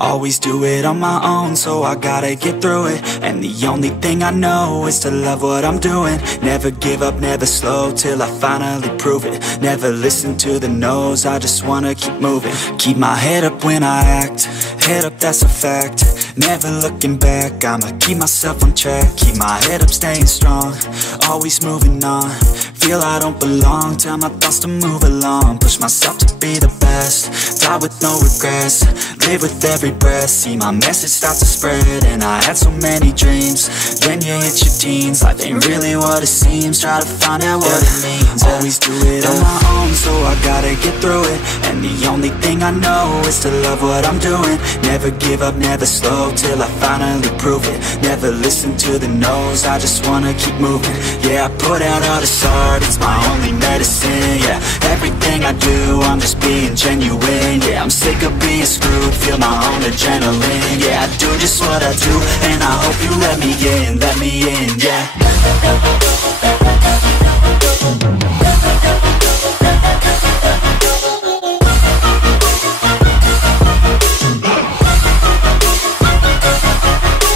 Always do it on my own, so I gotta get through it. And the only thing I know is to love what I'm doing. Never give up, never slow, till I finally prove it. Never listen to the no's, I just wanna keep moving. Keep my head up when I act, head up, that's a fact. Never looking back, I'ma keep myself on track. Keep my head up, staying strong, always moving on. Feel I don't belong, tell my thoughts to move along. Push myself to be the best, die with no regrets. Live with every breath, see my message start to spread. And I had so many dreams, then you hit your teens. Life ain't really what it seems, try to find out what it means. Always do it on my own, so I gotta get through it. And the only thing I know is to love what I'm doing. Never give up, never slow, till I finally prove it. Never listen to the no's, I just wanna keep moving. Yeah, I put out all this art, it's my only medicine. Yeah, everything I do, I'm just being genuine. Yeah, I'm sick of being screwed, feel my own adrenaline. Yeah, I do just what I do, and I hope you let me in, yeah.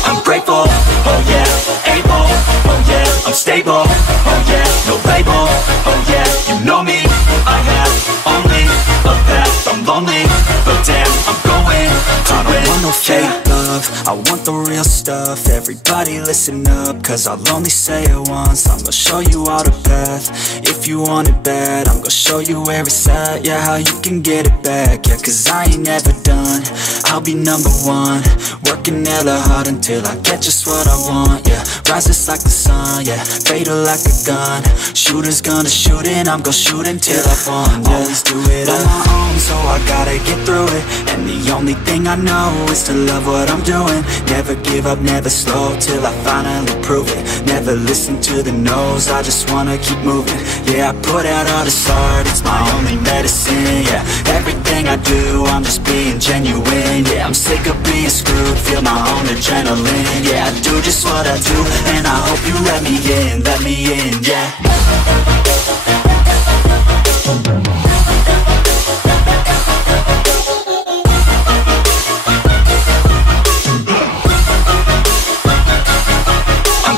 I'm grateful, oh yeah, able, oh yeah, I'm stable, oh yeah, no label, oh yeah, you know me, I have only a path, I'm lonely, but damn, I'm going to win. I don't want no fake love, I want the real stuff. Everybody listen up, cause I'll only say it once. I'm gonna show you all the path, if you want it bad. I'm gonna show you where it's at, yeah, how you can get it back. Yeah, cause I ain't never done, I'll be number one. Working hella hard until I get just what I want, yeah. Rises like the sun, yeah, fatal like a gun. Shooter's gonna shoot and I'm gonna shoot until I won, yeah. Always do it on my own, so I gotta get through it. And the only thing I know is to love what I'm doing. Never give up, never slow, till I finally prove it. Never listen to the no's, I just wanna keep moving. Yeah, I put out all this art, it's my only medicine. Yeah, everything I do, I'm just being genuine. Yeah, I'm sick of being screwed, feel my own adrenaline. Yeah, I do just what I do, and I hope you let me in, yeah.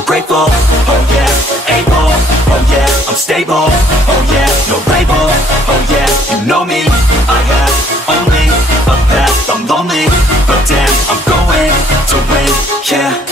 Grateful, oh yeah, able, oh yeah, I'm stable, oh yeah, no label, oh yeah, you know me, I have only a path, I'm lonely, but damn, I'm going to win, yeah.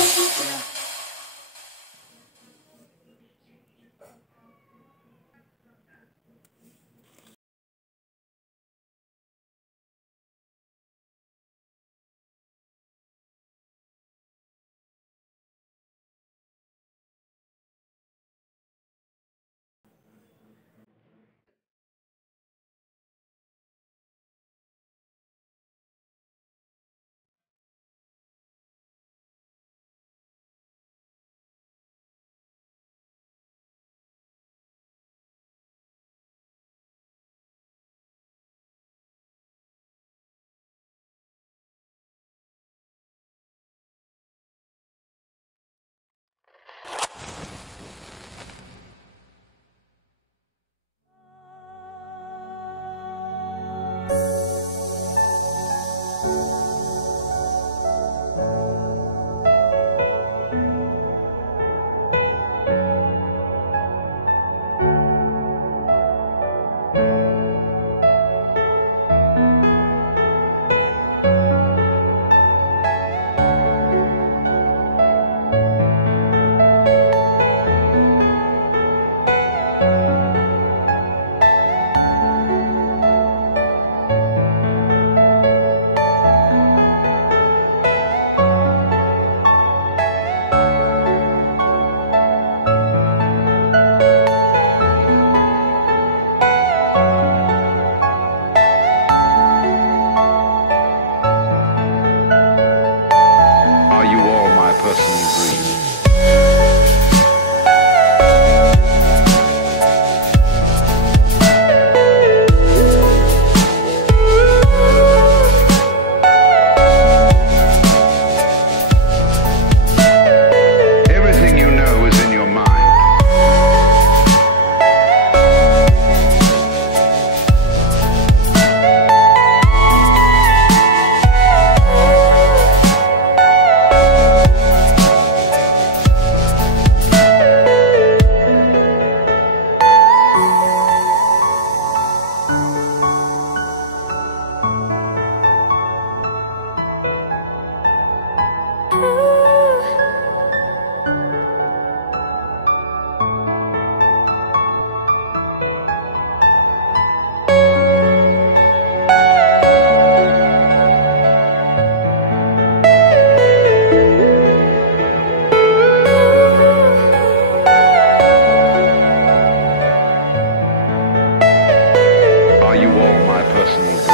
are you all my personal